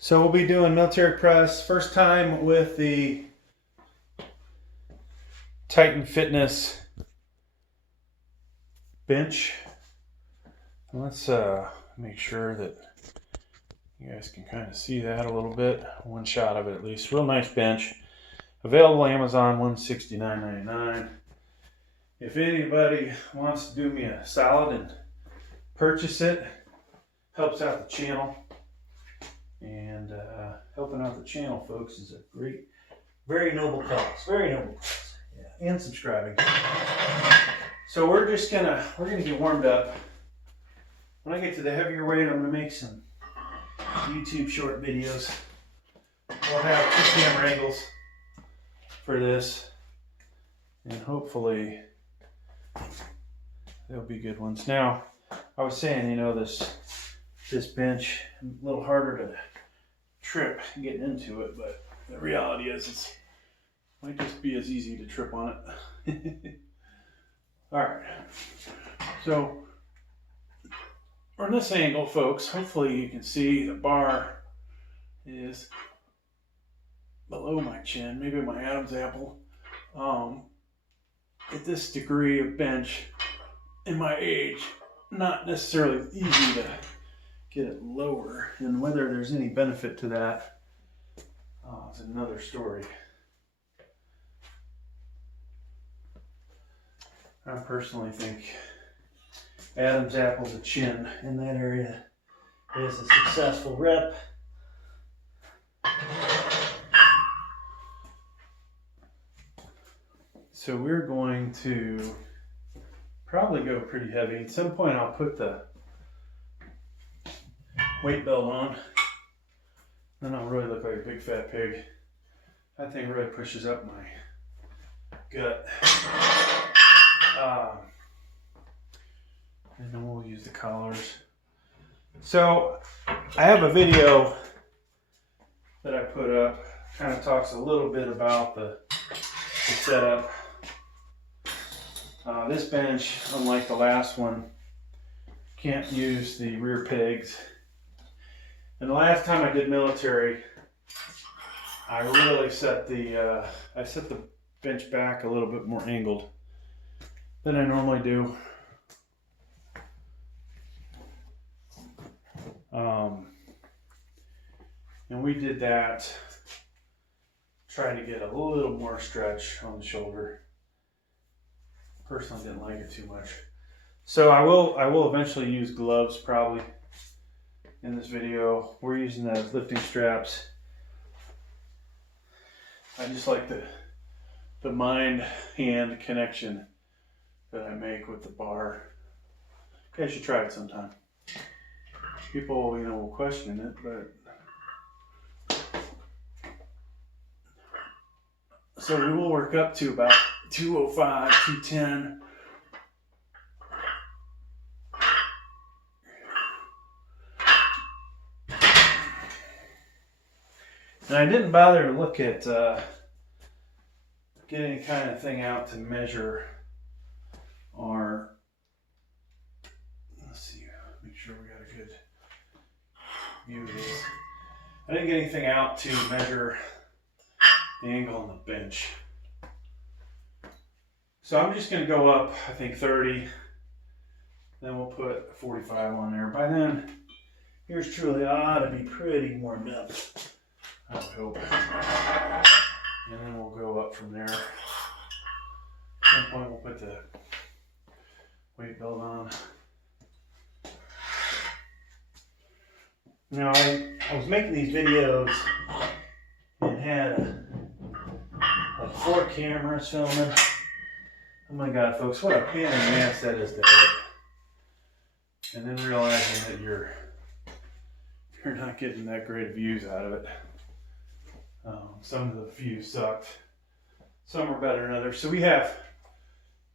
So we'll be doing military press, first time with the Titan Fitness bench. Let's make sure that you guys can kind of see that a little bit. One shot of it at least. Real nice bench. Available Amazon, $169.99. If anybody wants to do me a solid and purchase it, helps out the channel. And helping out the channel, folks, is a great, very noble cause. Very noble cause. Yeah, and subscribing. So we're gonna get warmed up. When I get to the heavier weight, I'm gonna make some YouTube short videos. We'll have 2 camera angles for this, and hopefully they'll be good ones. Now, I was saying, this bench a little harder to trip getting into it, but the reality is it might just be as easy to trip on it. All right, so from this angle, folks, hopefully you can see the bar is below my chin, maybe my Adam's apple. At this degree of bench, in my age, not necessarily easy to get it lower, and whether there's any benefit to that is another story. I personally think Adam's apple's a chin in that area is a successful rep. So we're going to probably go pretty heavy. At some point I'll put the weight belt on. Then I'll really look like a big fat pig. That thing really pushes up my gut. And then we'll use the collars. So I have a video that I put up, kind of talks a little bit about the setup. This bench, unlike the last one, can't use the rear pegs. And the last time I did military, I really set the bench back a little bit more angled than I normally do. And we did that trying to get a little more stretch on the shoulder. Personally didn't like it too much. So I will eventually use gloves probably in this video. We're using the lifting straps. I just like the mind-hand connection that I make with the bar. You guys should try it sometime. People, will question it, but so we will work up to about 205, 210. And I didn't bother to look at get any kind of thing out to measure our, let's see, make sure we got a good view of this. I didn't get anything out to measure the angle on the bench. So I'm just going to go up, I think 30, then we'll put 45 on there. By then, yours truly ought to be pretty warmed up, I would hope. And then we'll go up from there. At some point we'll put the weight belt on. Now I was making these videos and had like 4 cameras filming. Oh my God, folks, what a pain in the ass that is to edit. And then realizing that you're not getting that great views out of it. Some of the views sucked. Some are better than others. So we have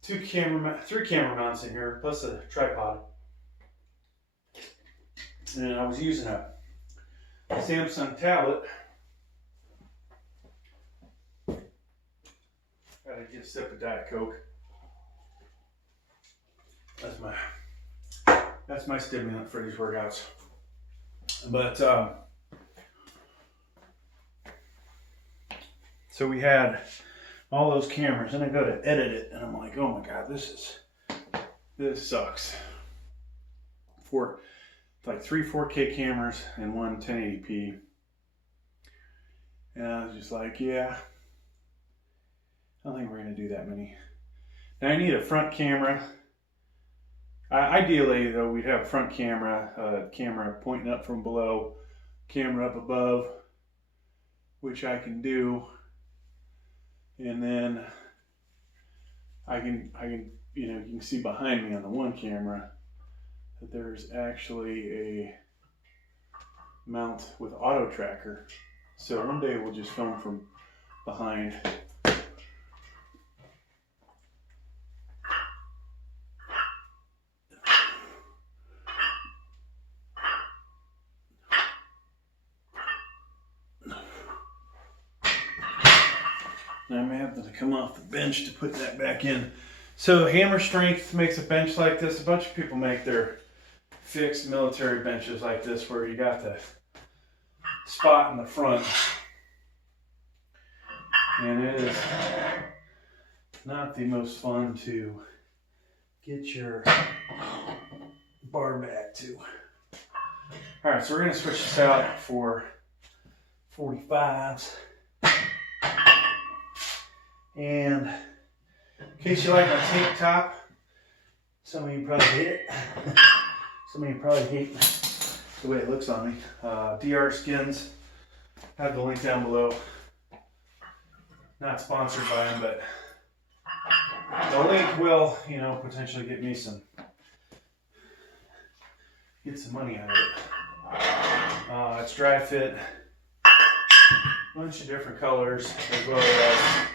3 camera mounts in here, plus a tripod. And I was using a Samsung tablet. Gotta get a sip of Diet Coke. That's my stimulant for these workouts. But So we had all those cameras, and I go to edit it, and I'm like, oh my God, this sucks. Like 3 4K cameras and one 1080p. And I was just like, yeah, I don't think we're gonna do that many. Now I need a front camera. Ideally though, we'd have a front camera, camera pointing up from below, camera up above, which I can do. And then I can, you know, you can see behind me on the one camera that there's actually a mount with auto tracker. So one day we'll just film from behind. Now I may have to come off the bench to put that back in. So hammer strength makes a bench like this. A bunch of people make their fixed military benches like this where you got the spot in the front. And it is not the most fun to get your bar back to. All right, so we're gonna switch this out for 45s. And in case you like my tank top, some of you probably hate it. Some of you probably hate the way it looks on me. DR Skins, I have the link down below. Not sponsored by them, but the link will, you know, potentially get me some money out of it. It's dry fit, a bunch of different colors, as well as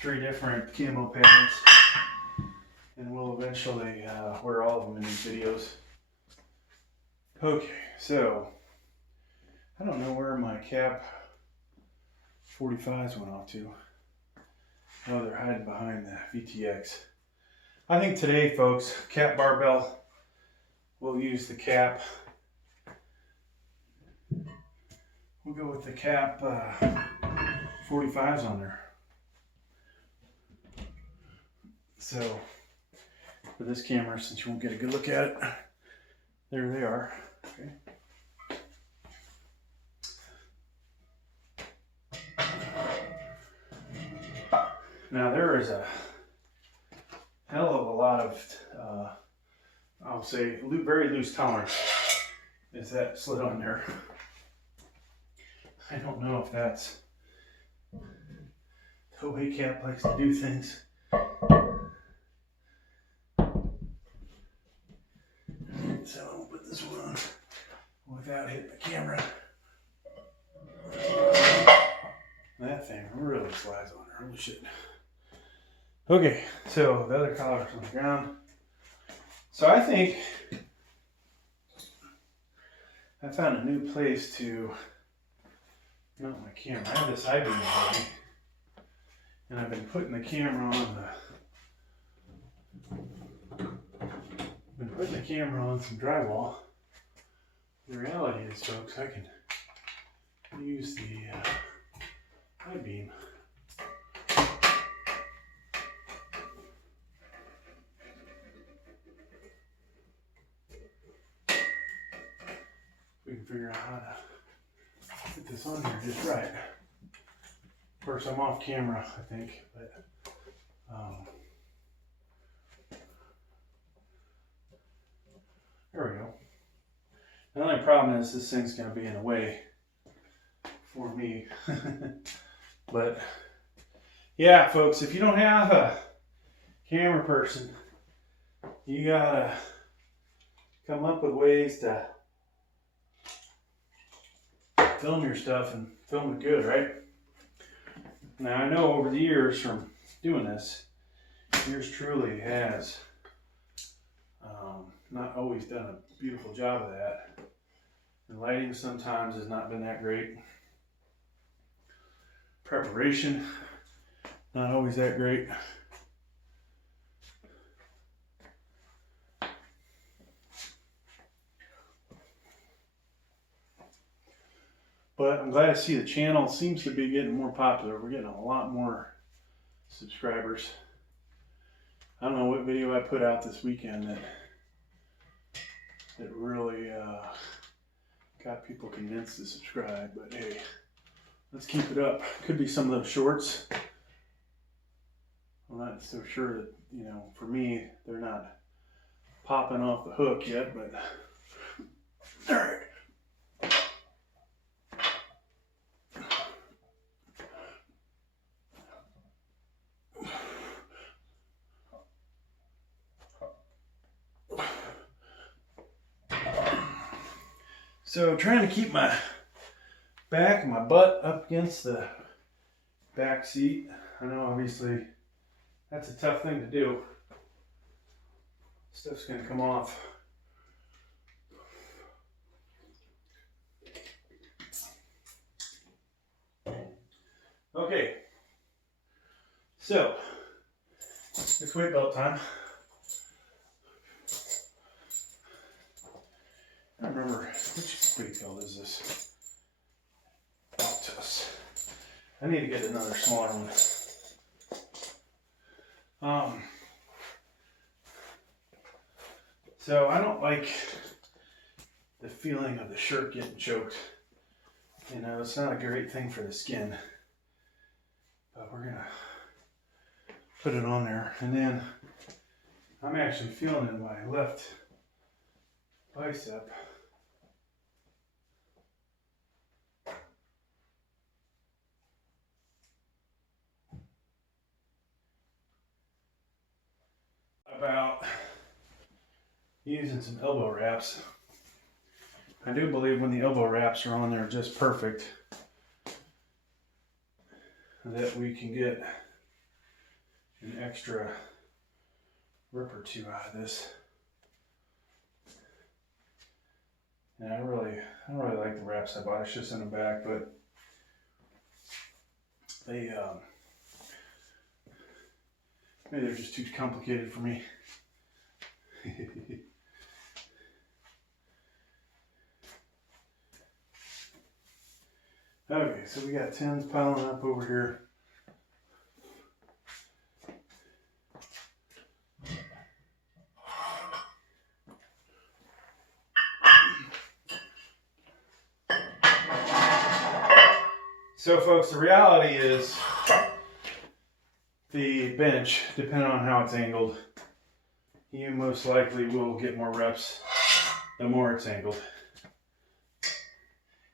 3 different camo patterns, and we'll eventually wear all of them in these videos. Okay, so I don't know where my cap 45s went off to. Oh, they're hiding behind the VTX. I think today, folks, cap barbell, we'll use the cap. We'll go with the cap 45s on there. So, for this camera, since you won't get a good look at it, there they are. Okay. Now there is a hell of a lot of, I'll say, very loose tolerance. Is that slid on there? I don't know if that's the way Cap likes to do things. So I'm gonna put this one on without hitting the camera. That thing really slides on there. Holy shit. Okay, so the other collar's on the ground. So I think I found a new place to mount my camera. I have this I-beam already, and I've been putting the camera on some drywall. The reality is, folks, I can use the I-beam. We can figure out how to put this on here just right. Of course, I'm off camera, I think, but there we go. The only problem is this thing's going to be in the way for me. But yeah, folks, if you don't have a camera person, you gotta come up with ways to film your stuff and film it good, right? Now I know over the years from doing this, yours truly has not always done a beautiful job of that. The lighting sometimes has not been that great. Preparation, not always that great. But I'm glad to see the channel seems to be getting more popular. We're getting a lot more subscribers. I don't know what video I put out this weekend that really got people convinced to subscribe, but hey, let's keep it up. Could be some of those shorts. I'm not so sure that, you know, for me, they're not popping off the hook yet, but all right. So trying to keep my back and my butt up against the back seat. I know obviously that's a tough thing to do. Stuff's gonna come off. Okay, so it's weight belt time. I don't remember which weight belt is this. Altus. I need to get another smaller one. So I don't like the feeling of the shirt getting choked. You know, it's not a great thing for the skin. But we're gonna put it on there, and then I'm actually feeling it in my left bicep. About using some elbow wraps. I do believe when the elbow wraps are on there just perfect, that we can get an extra rip or two out of this. And I don't really like the wraps I bought. It's just in the back, but they maybe they're just too complicated for me. Okay, so we got 10s piling up over here. So folks, the reality is the bench, depending on how it's angled, you most likely will get more reps the more it's angled.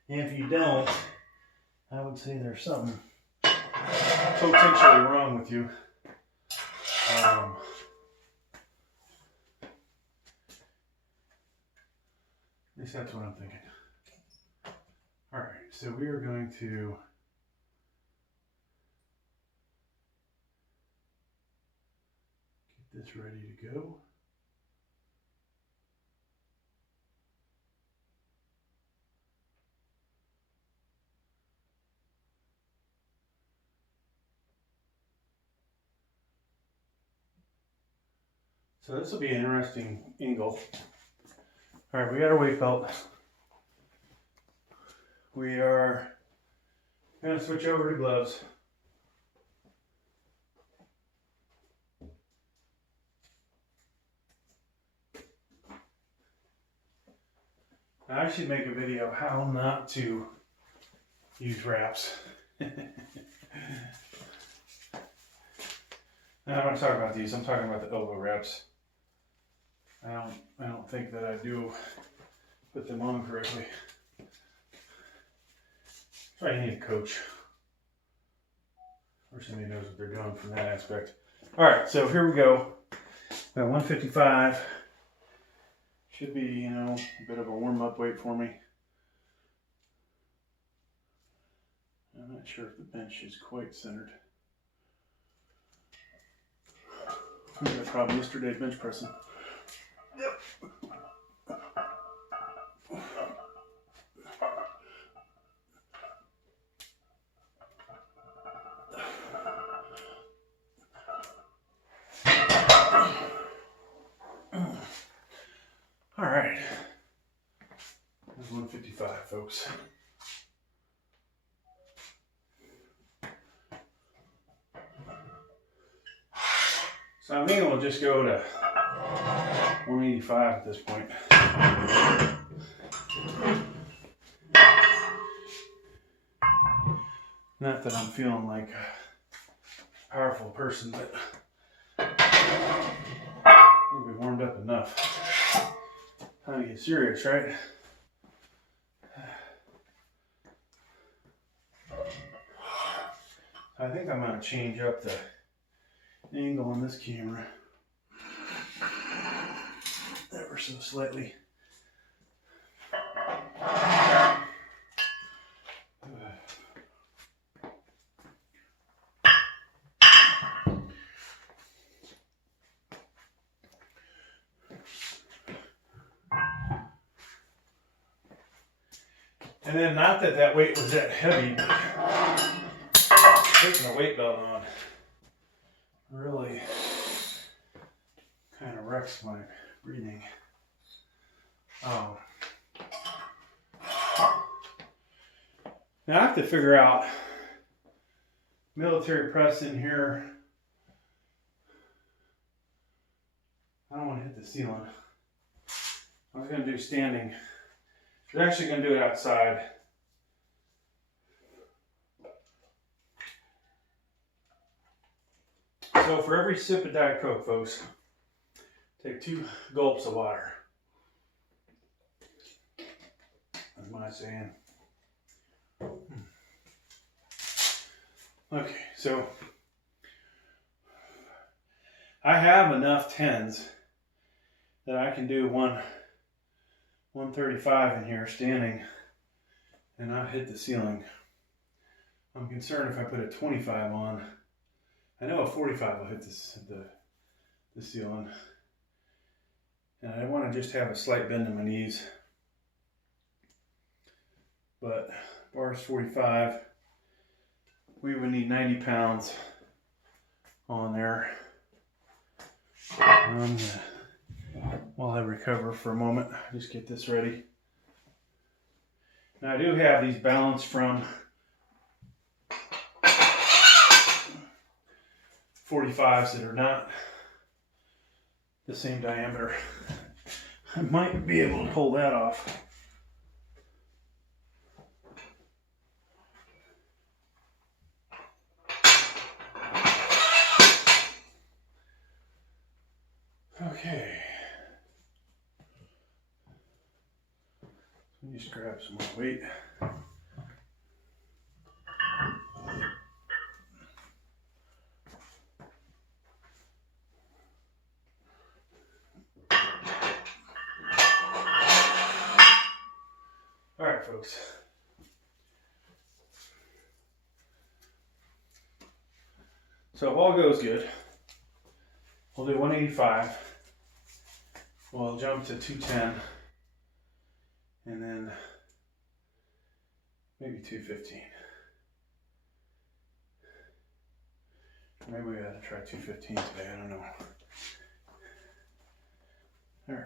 And if you don't, I would say there's something potentially wrong with you. At least that's what I'm thinking. All right, so we are going to get this ready to go. So this will be an interesting angle. All right, we got our weight belt. We are going to switch over to gloves. I should make a video how not to use wraps. Now I'm not talking about these. I'm talking about the elbow wraps. I don't think that I do put them on correctly. That's why you need a coach or somebody knows what they're doing from that aspect. All right, so here we go. Got 155. Should be, you know, a bit of a warm-up weight for me. I'm not sure if the bench is quite centered. I had a problem yesterday bench pressing. Yep. All right. That's 155, folks. So I think we'll just go to 185 at this point. Not that I'm feeling like a powerful person, but I think we warmed up enough. Time to get serious, right? I think I'm going to change up the angle on this camera ever so slightly. And then, not that that weight was that heavy, but putting the weight belt on really kind of wrecks my breathing. Now I have to figure out military press in here. I don't want to hit the ceiling. I was going to do standing. We're actually going to do it outside. So for every sip of Diet Coke, folks, take 2 gulps of water. That's my saying. Okay, so I have enough 10s that I can do 135 in here standing and not hit the ceiling. I'm concerned if I put a 25 on. I know a 45 will hit the ceiling. And I want to just have a slight bend in my knees. But bars 45, we would need 90 pounds on there. I'm gonna, while I recover for a moment, just get this ready. Now I do have these balanced from 45s that are not the same diameter. I might be able to pull that off. Okay. Let me just grab some more weight. All right, folks. So if all goes good, we'll do 185. We'll jump to 210, and then maybe 215. Maybe we ought to try 215 today, I don't know. All right.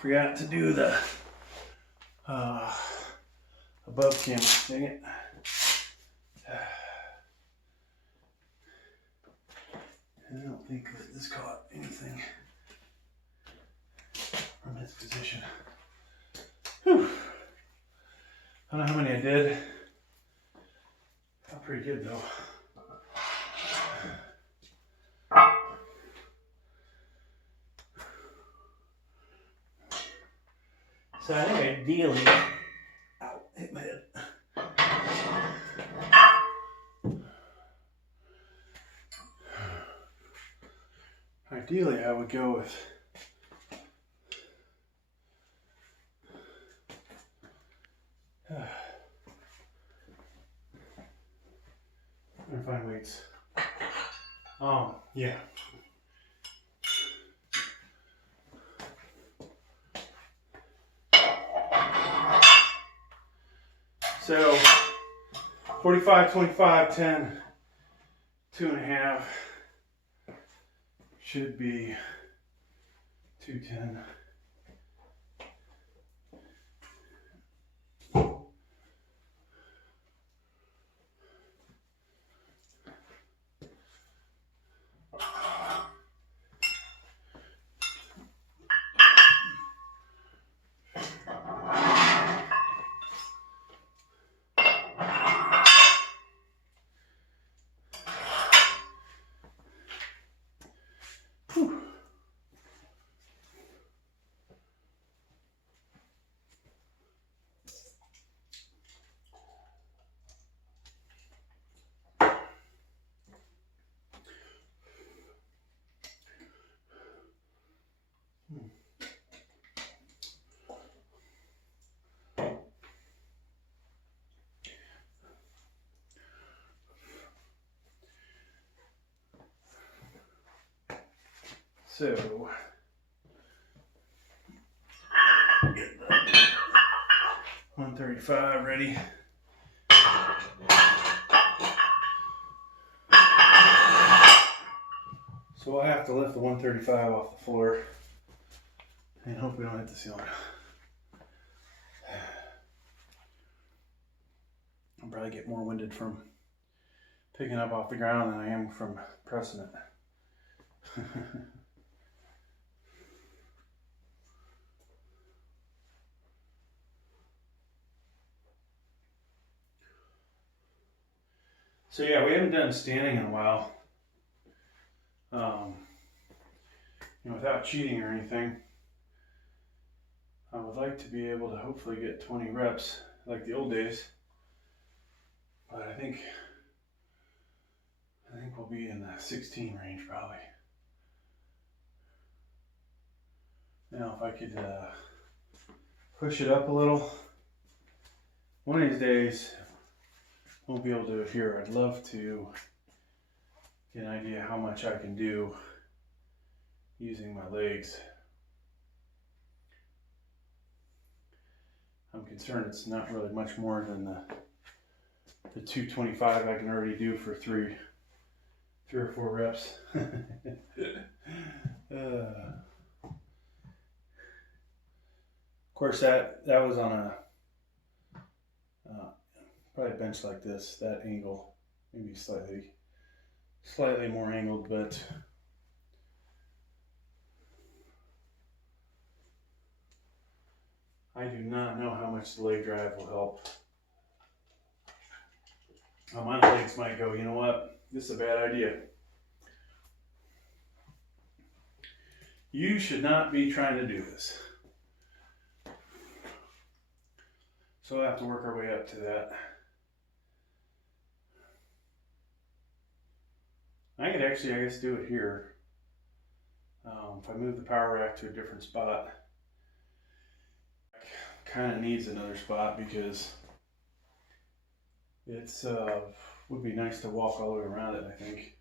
Forgot to do the above camera. Dang it. I don't think that this caught anything from its position. Whew. I don't know how many I did. Felt pretty good though. So I think ideally, ow, hit my head. Ideally, I would go with weights. Yeah. So 45, 25, 10, 2.5 should be 210. So, get the 135 ready. So I have to lift the 135 off the floor and hope we don't hit the ceiling. I'll probably get more winded from picking up off the ground than I am from pressing it. So yeah, we haven't done standing in a while. Without cheating or anything, I would like to be able to hopefully get 20 reps like the old days. But I think we'll be in the 16 range probably. Now if I could push it up a little. One of these days, won't be able to do it here. I'd love to get an idea how much I can do using my legs. I'm concerned it's not really much more than the 225 I can already do for three or four reps. Of course, that was on a probably a bench like this. That angle, maybe slightly more angled, but I do not know how much the leg drive will help. My legs might go, you know what? This is a bad idea. You should not be trying to do this. So we'll have to work our way up to that. I could actually, I guess, do it here. If I move the power rack to a different spot, kind of needs another spot because it's would be nice to walk all the way around it, I think.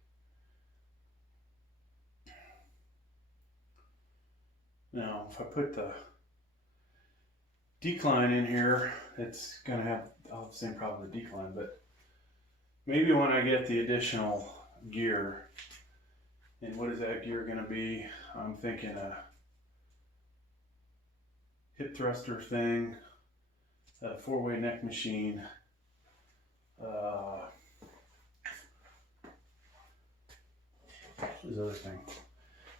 Now, if I put the decline in here, it's gonna have the same problem with the decline, but maybe when I get the additional gear, and what is that gear gonna be? I'm thinking a hip thruster thing, a 4-way neck machine, what was the other thing?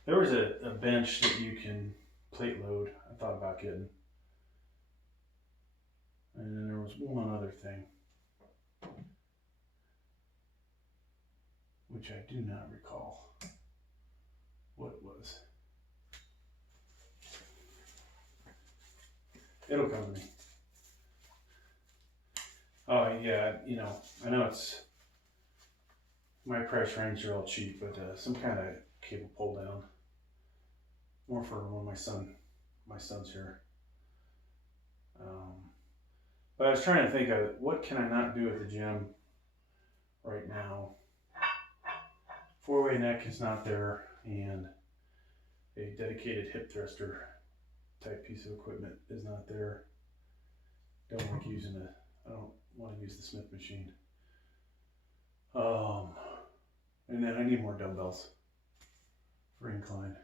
There was a bench that you can plate load. I thought about getting. And then there was one other thing, which I do not recall what it was. It'll come to me. Oh yeah, I know it's, my price range are all cheap, but some kind of cable pull down. More for when my son's here. But I was trying to think of what can I not do at the gym right now 4-way neck is not there, and a dedicated hip thruster type piece of equipment is not there. I don't want to use the Smith machine. And then I need more dumbbells for incline.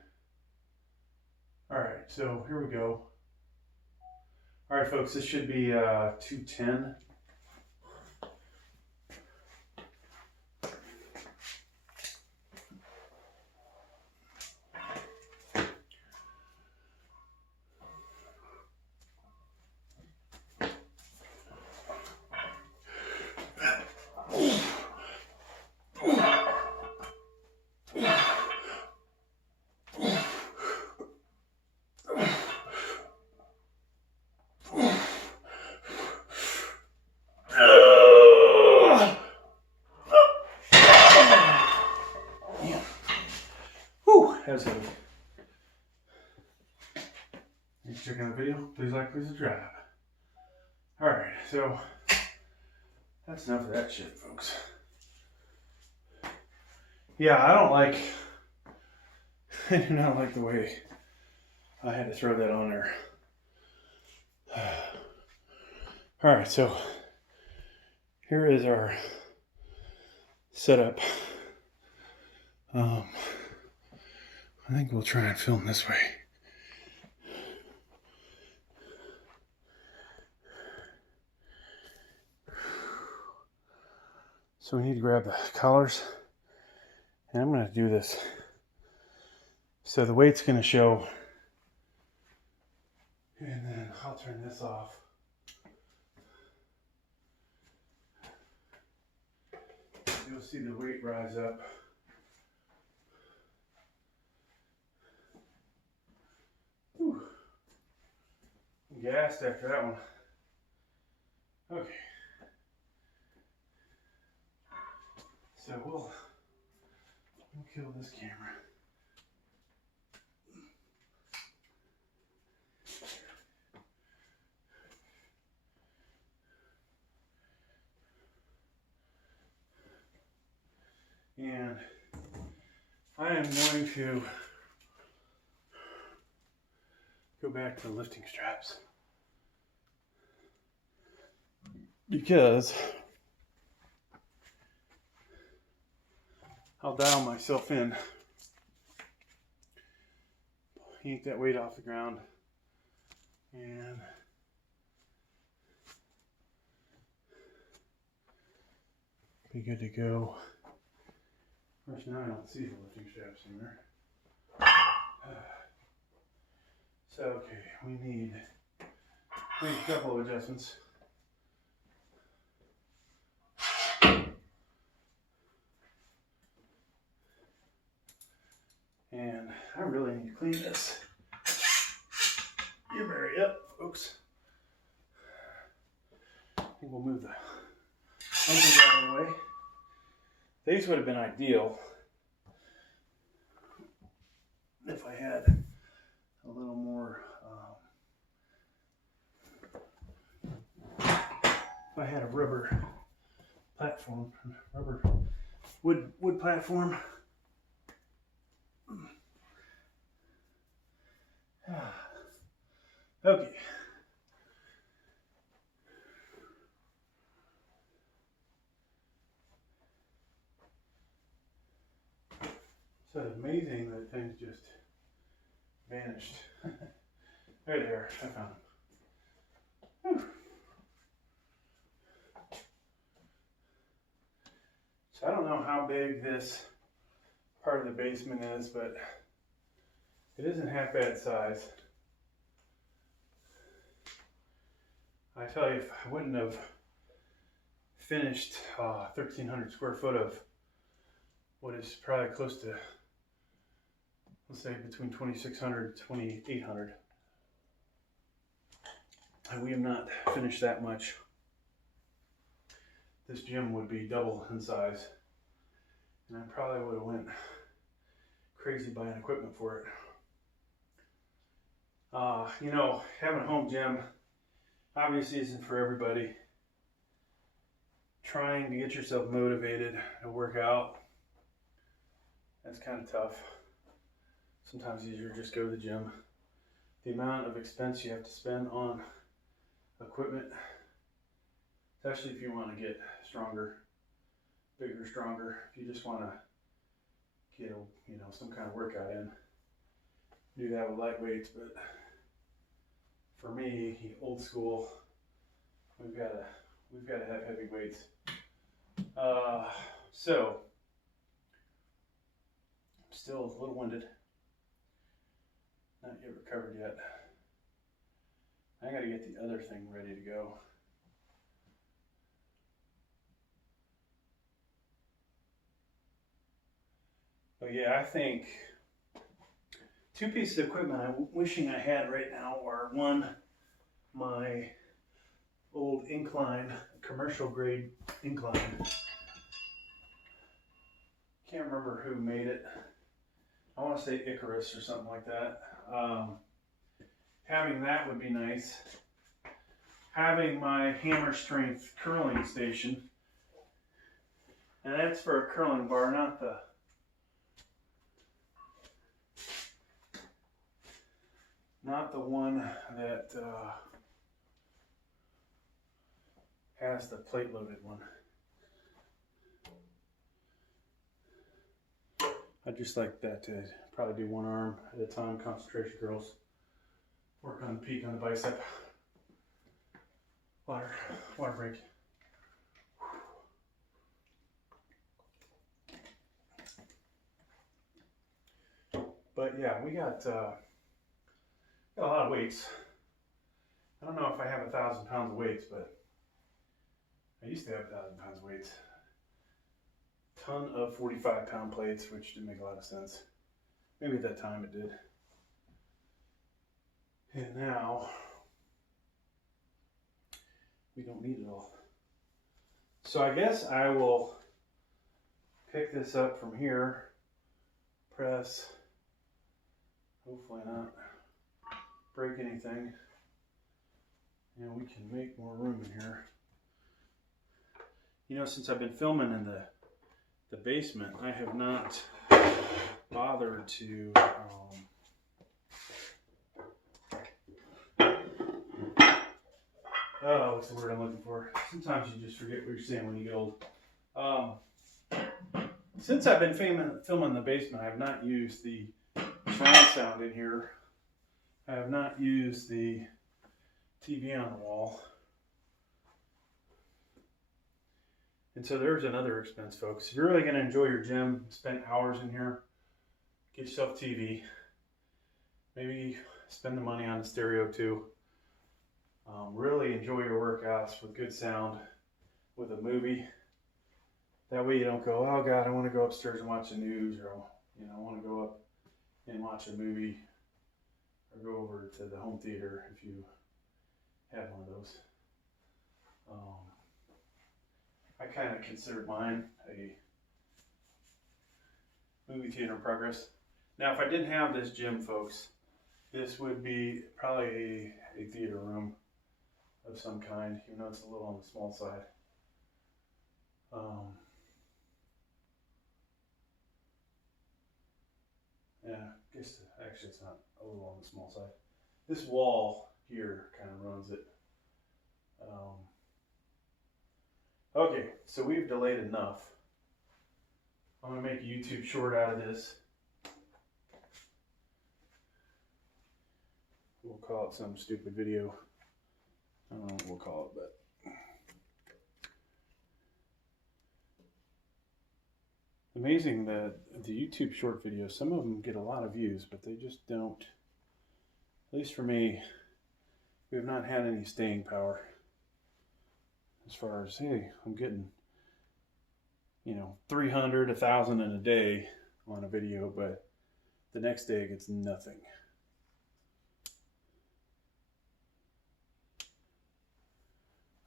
All right, so here we go. All right, folks, this should be 210. That was heavy. Thanks for checking out the video. Please like, please subscribe. Alright, so that's enough of that shit, folks. Yeah, I do not like the way I had to throw that on there. Alright, so here is our setup. I think we'll try and film this way. So we need to grab the collars, and I'm going to do this. So the weight's going to show, and then I'll turn this off. You'll see the weight rise up. Whew. I'm gassed after that one. Okay. So we'll kill this camera. And I am going to go back to the lifting straps because I'll dial myself in, yank that weight off the ground, and be good to go. Of course, now I don't see the lifting straps anywhere. So, okay, we need a couple of adjustments. And I really need to clean this. You hurry up, folks. I think we'll move the bumpers out of the way. These would have been ideal if I had a little more, if I had a rubber platform, wood platform. Okay. So it's amazing that things just vanished. There they are. I found them. Whew. So I don't know how big this part of the basement is, but it isn't half bad size. I tell you, if I wouldn't have finished 1,300 square foot of what is probably close to, let's say, between 2,600 and 2,800. And we have not finished that much. This gym would be double in size. And I probably would have went crazy buying equipment for it. You know, having a home gym obviously isn't for everybody. Trying to get yourself motivated to work out That's kind of tough. Sometimes easier to just go to the gym. The amount of expense you have to spend on equipment, especially if you want to get stronger, bigger, stronger. If you just want to get some kind of workout in, do that with light weights. But for me, old school, we've got to have heavy weights. So I'm still a little winded, not yet recovered yet. I got to get the other thing ready to go. But yeah, I think two pieces of equipment I'm wishing I had right now are, one, my old incline, commercial grade incline. Can't remember who made it. I want to say Icarus or something like that. Having that would be nice. Having my hammer strength curling station, and that's for a curling bar, not the one that has the plate loaded one. I'd just like that to probably do one arm at a time, concentration curls. Work on the peak on the bicep. Water break. But yeah, we got a lot of weights. I don't know if I have 1,000 pounds of weights, but I used to have 1,000 pounds of weights. Ton of 45-pound plates, which didn't make a lot of sense. Maybe at that time it did. And now we don't need it all. So I guess I will pick this up from here, press, hopefully not break anything, and we can make more room in here. You know, since I've been filming in the basement, I have not bothered to what's the word I'm looking for? Sometimes you just forget what you're saying when you get old. Since I've been filming in the basement, I have not used the surround sound in here. I have not used the TV on the wall. And so there's another expense, folks. If you're really going to enjoy your gym, spend hours in here, get yourself TV. Maybe spend the money on the stereo too. Really enjoy your workouts with good sound, with a movie. That way you don't go, oh God, I want to go upstairs and watch the news, or I want to go up and watch a movie, or go over to the home theater if you have one of those. I kind of consider mine a movie theater in progress. Now, if I didn't have this gym, folks, this would be probably a theater room of some kind, even though it's a little on the small side. Yeah, I guess actually it's not a little on the small side. This wall here kind of runs it. Okay, so we've delayed enough. I'm going to make a YouTube short out of this. We'll call it some stupid video. I don't know what we'll call it, but amazing that the YouTube short videos, some of them get a lot of views, but they just don't, at least for me, we have not had any staying power. As far as, hey, I'm getting, 300, 1,000 in a day on a video, but the next day it gets nothing.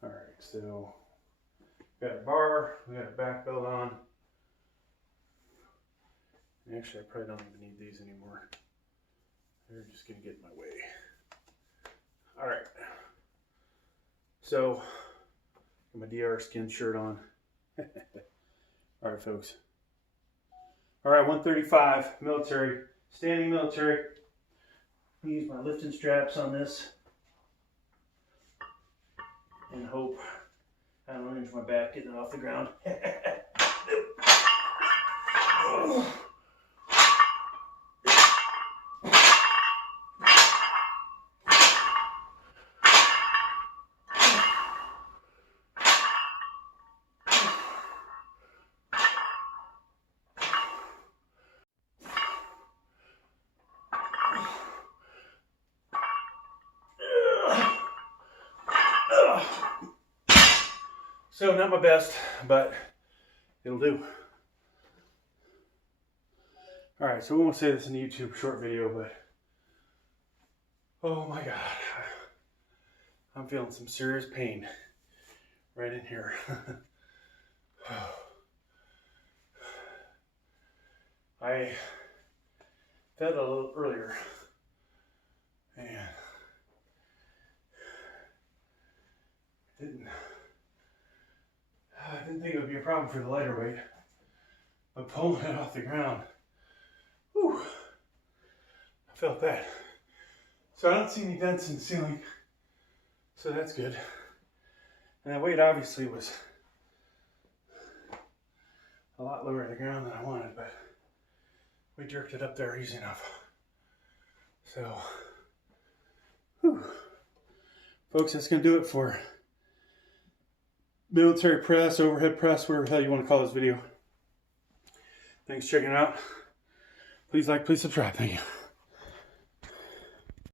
All right, so we got a bar, we got a back belt on. Actually, I probably don't even need these anymore. They're just gonna get in my way. All right, so got my DR skin shirt on. All right, folks. All right, 135 military, standing military. I'm use my lifting straps on this and hope I don't injure my back getting it off the ground. So not my best, but it'll do. All right, so we won't say this in the YouTube short video, but oh my God, I'm feeling some serious pain right in here. I fed a little earlier and I didn't think it would be a problem for the lighter weight, but pulling it off the ground, whew, I felt that. So I don't see any dents in the ceiling, so that's good. And that weight obviously was a lot lower to the ground than I wanted, but we jerked it up there easy enough. So, whew. Folks, that's going to do it for military press, overhead press, whatever the hell you want to call this video. Thanks for checking it out. Please like, please subscribe. Thank you.